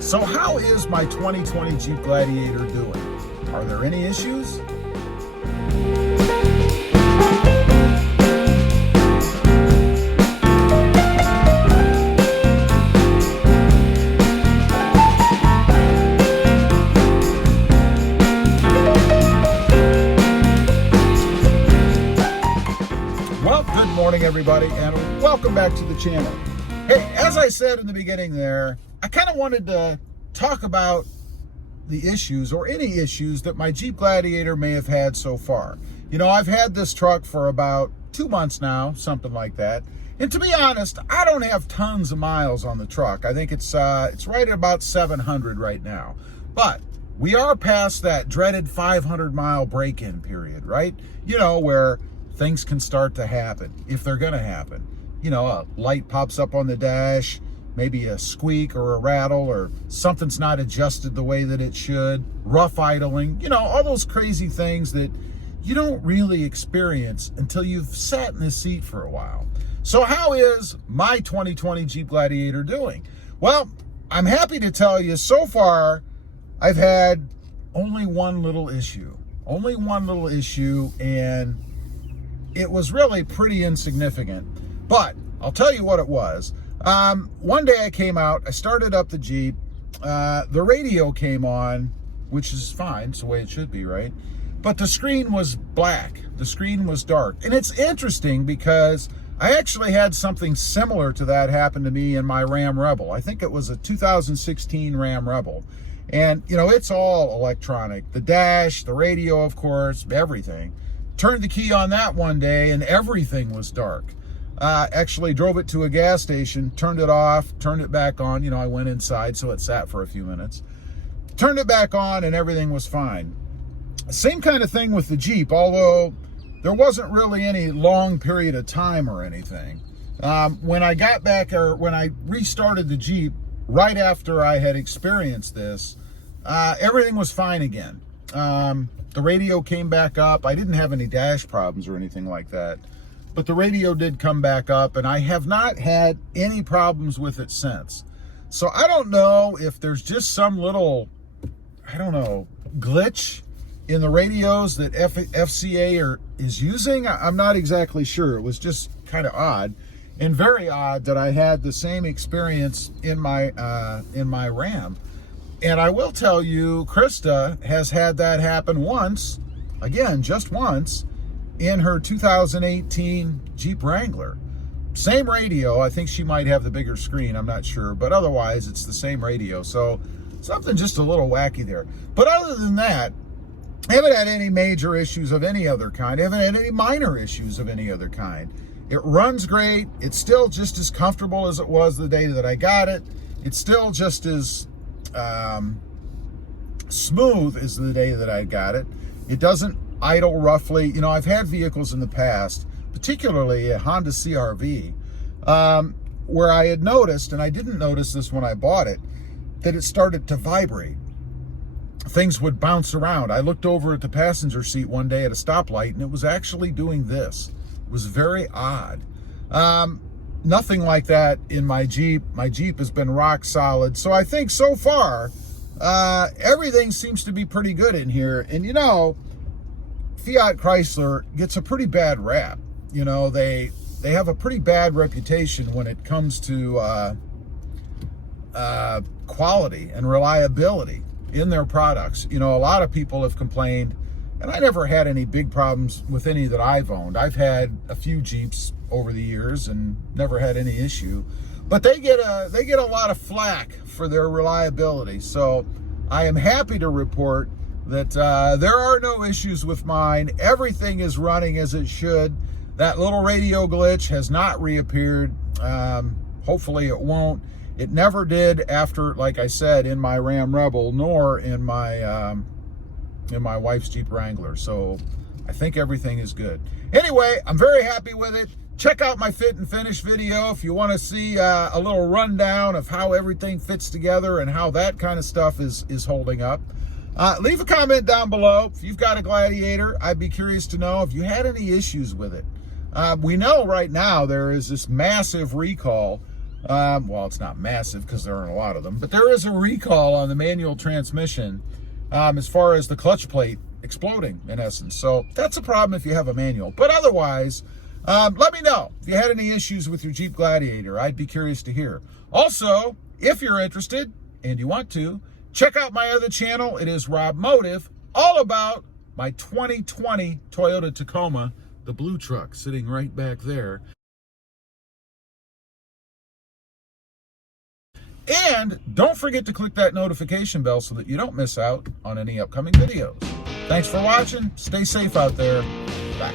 So how is my 2020 Jeep Gladiator doing? Are there any issues? Well, good morning everybody, and welcome back to the channel. Hey, as I said in the beginning there, I kind of wanted to talk about the issues or any issues that my Jeep Gladiator may have had so far. You know, I've had this truck for about 2 months now, something like that. And to be honest, I don't have tons of miles on the truck. I think it's right at about 700 right now. But we are past that dreaded 500 mile break-in period, right? You know, where things can start to happen, if they're gonna happen. You know, a light pops up on the dash, maybe a squeak or a rattle, or something's not adjusted the way that it should, rough idling, you know, all those crazy things that you don't really experience until you've sat in the seat for a while. So how is my 2020 Jeep Gladiator doing? Well, I'm happy to tell you so far I've had only one little issue, and it was really pretty insignificant, but I'll tell you what it was. One day I came out, I started up the Jeep, the radio came on, which is fine, it's the way it should be, right? But the screen was black, the screen was dark. And it's interesting because I actually had something similar to that happen to me in my Ram Rebel. I think it was a 2016 Ram Rebel. And, you know, it's all electronic. The dash, the radio, of course, everything. Turned the key on that one day and everything was dark. Actually drove it to a gas station, turned it off, turned it back on. You know, I went inside, so it sat for a few minutes. Turned it back on and everything was fine. Same kind of thing with the Jeep, although there wasn't really any long period of time or anything. When I got back, or when I restarted the Jeep, right after I had experienced this, everything was fine again. The radio came back up. I didn't have any dash problems or anything like that. But the radio did come back up, and I have not had any problems with it since. So I don't know if there's just some little, I don't know, glitch in the radios that FCA is using. I'm not exactly sure. It was just kind of odd, and very odd that I had the same experience in my Ram. And I will tell you, Krista has had that happen once, again, just once, in her 2018 Jeep Wrangler. Same radio. I think she might have the bigger screen, I'm not sure, but otherwise it's the same radio. So something just a little wacky there. But other than that, I haven't had any major issues of any other kind. I haven't had any minor issues of any other kind. It runs great. It's still just as comfortable as it was the day that I got it. It's still just as smooth as the day that I got it. It doesn't idle roughly. You know, I've had vehicles in the past, particularly a Honda CR-V, where I had noticed, and I didn't notice this when I bought it, that it started to vibrate. Things would bounce around. I looked over at the passenger seat one day at a stoplight, and it was actually doing this. It was very odd. Nothing like that in my Jeep. My Jeep has been rock solid. So I think so far, everything seems to be pretty good in here. And you know, Fiat Chrysler gets a pretty bad rap. You know, they have a pretty bad reputation when it comes to quality and reliability in their products. You know, a lot of people have complained, and I never had any big problems with any that I've owned. I've had a few Jeeps over the years and never had any issue, but they get a lot of flack for their reliability. So I am happy to report that there are no issues with mine. Everything is running as it should. That little radio glitch has not reappeared. Hopefully it won't. It never did after, like I said, in my Ram Rebel, nor in my wife's Jeep Wrangler. So I think everything is good. Anyway, I'm very happy with it. Check out my fit and finish video if you want to see a little rundown of how everything fits together and how that kind of stuff is holding up. Leave a comment down below. If you've got a Gladiator, I'd be curious to know if you had any issues with it. We know right now there is this massive recall Well, it's not massive because there aren't a lot of them, but there is a recall on the manual transmission as far as the clutch plate exploding, in essence. So that's a problem if you have a manual. But otherwise, let me know if you had any issues with your Jeep Gladiator. I'd be curious to hear. Also, if you're interested and you want to, check out my other channel. It is Rob Motive, all about my 2020 Toyota Tacoma, the blue truck sitting right back there. And don't forget to click that notification bell so that you don't miss out on any upcoming videos. Thanks for watching. Stay safe out there. Bye.